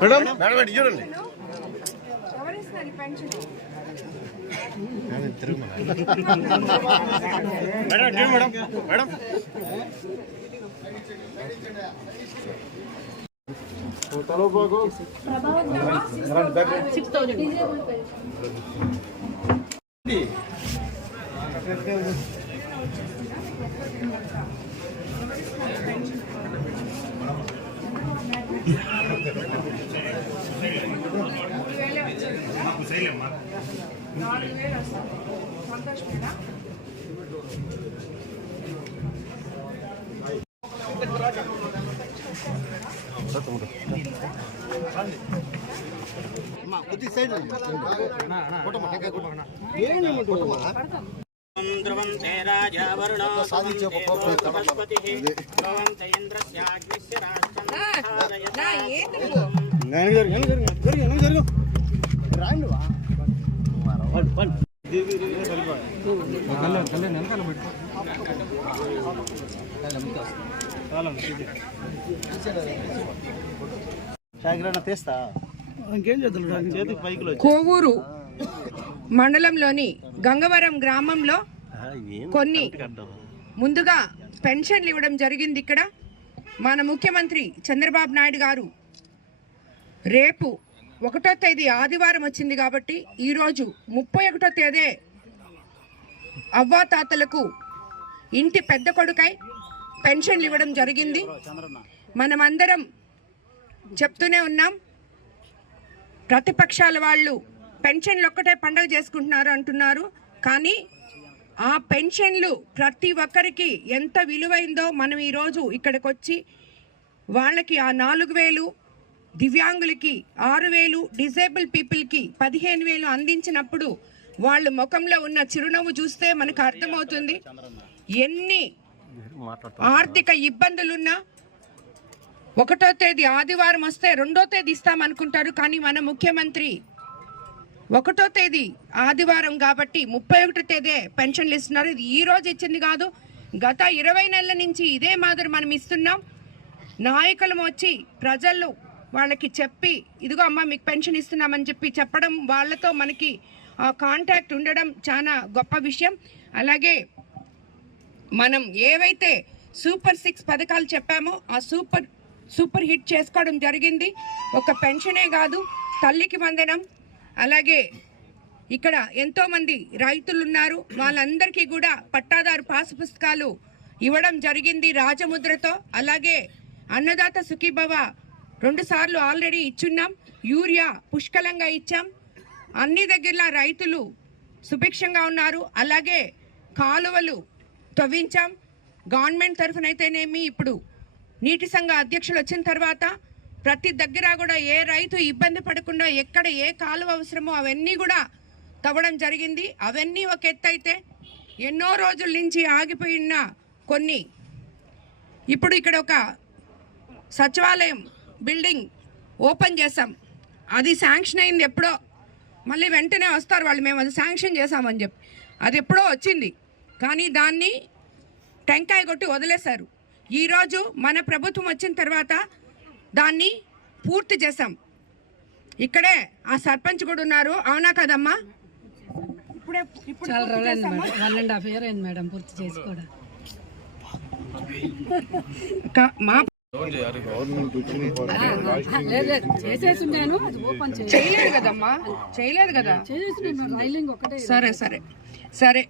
Madam? Madam చూడండి. Madam madam. Madam? వచ్చేది కదా? నాలుగు వేలు వస్తుంది సంతోషమేనా ధ్రువం తే బృహస్పతిః రాష్ట్రం తీస్తా? ఇంకేం చేద్దాం? కోవూరు మండలంలోని గంగవరం గ్రామంలో కొన్ని ముందుగా పెన్షన్లు ఇవ్వడం జరిగింది ఇక్కడ. మన ముఖ్యమంత్రి చంద్రబాబు నాయుడు గారు రేపు ఒకటో తేదీ ఆదివారం వచ్చింది కాబట్టి ఈరోజు ముప్పై ఒకటో తేదీ అవ్వాతాతలకు ఇంటి పెద్ద కొడుకై పెన్షన్లు ఇవ్వడం జరిగింది. మనమందరం చెప్తూనే ఉన్నాం. ప్రతిపక్షాల వాళ్ళు పెన్షన్లు ఒక్కటే పండగ చేసుకుంటున్నారు అంటున్నారు. కానీ ఆ పెన్షన్లు ప్రతి ఒక్కరికి ఎంత విలువైందో మనం ఈరోజు ఇక్కడికి వచ్చి వాళ్ళకి ఆ నాలుగు వేలు దివ్యాంగులకి ఆరు వేలు డిజేబుల్ పీపుల్కి పదిహేను వేలు అందించినప్పుడు వాళ్ళ ముఖంలో ఉన్న చిరునవ్వు చూస్తే మనకు అర్థమవుతుంది. ఎన్ని ఆర్థిక ఇబ్బందులున్నా ఒకటో తేదీ ఆదివారం వస్తే రెండో తేదీ ఇస్తామనుకుంటారు. కానీ మన ముఖ్యమంత్రి ఒకటో తేదీ ఆదివారం కాబట్టి ముప్పై ఒకటో తేదీ పెన్షన్లు ఇస్తున్నారు ఇది ఈ రోజు ఇచ్చింది కాదు. గత ఇరవై నెలల నుంచి ఇదే మాదిరి మనం ఇస్తున్నాం. నాయకులం వచ్చి ప్రజలు వాళ్ళకి చెప్పి ఇదిగో అమ్మ మీకు పెన్షన్ ఇస్తున్నామని చెప్పి చెప్పడం వాళ్ళతో మనకి ఆ కాంటాక్ట్ ఉండడం చాలా గొప్ప విషయం. అలాగే మనం ఏవైతే సూపర్ సిక్స్ పథకాలు చెప్పామో ఆ సూపర్ సూపర్ హిట్ చేసుకోవడం జరిగింది. ఒక పెన్షనే కాదు తల్లికి వందనం అలాగే ఇక్కడ ఎంతోమంది రైతులున్నారు. రైతులు ఉన్నారు వాళ్ళందరికీ కూడా పట్టాదారు పాసు పుస్తకాలు ఇవ్వడం జరిగింది రాజముద్రతో. అలాగే అన్నదాత సుఖీభవ రెండు సార్లు ఆల్రెడీ ఇచ్చున్నాం. యూరియా పుష్కలంగా ఇచ్చాం. అన్ని దగ్గరలా రైతులు సుభిక్షంగా ఉన్నారు. అలాగే కాలువలు తవ్వించాం. గవర్నమెంట్ తరఫునైతేనేమి ఇప్పుడు నీటి సంఘ అధ్యక్షులు వచ్చిన తర్వాత ప్రతి దగ్గర కూడా ఏ రైతు ఇబ్బంది పడకుండా ఎక్కడ ఏ కాలువ అవసరమో అవన్నీ కూడా తవ్వడం జరిగింది. అవన్నీ ఒక ఎత్తైతే ఎన్నో రోజుల నుంచి ఆగిపోయిన కొన్ని. ఇప్పుడు ఇక్కడ ఒక సచివాలయం బిల్డింగ్ ఓపెన్ చేసాం అది శాంక్షన్ అయింది ఎప్పుడో. మళ్ళీ వెంటనే వస్తారు వాళ్ళు మేము అది శాంక్షన్ చేసామని చెప్పి. అది ఎప్పుడో వచ్చింది. కానీ దాన్ని టెంకాయ కొట్టి వదిలేశారు. ఈరోజు మన ప్రభుత్వం వచ్చిన తర్వాత దాన్ని పూర్తి చేశాం. ఇక్కడే ఆ సర్పంచ్ కూడా ఉన్నారు. అవునా కదమ్మా? ఇప్పుడే ఇప్పుడు? Madam. One and half year అయింది మేడం పూర్తి చేసి కూడా మా చేసి చేయలేదు. కదమ్మా? చేయలేదు కదా? సరే సరే. సరే.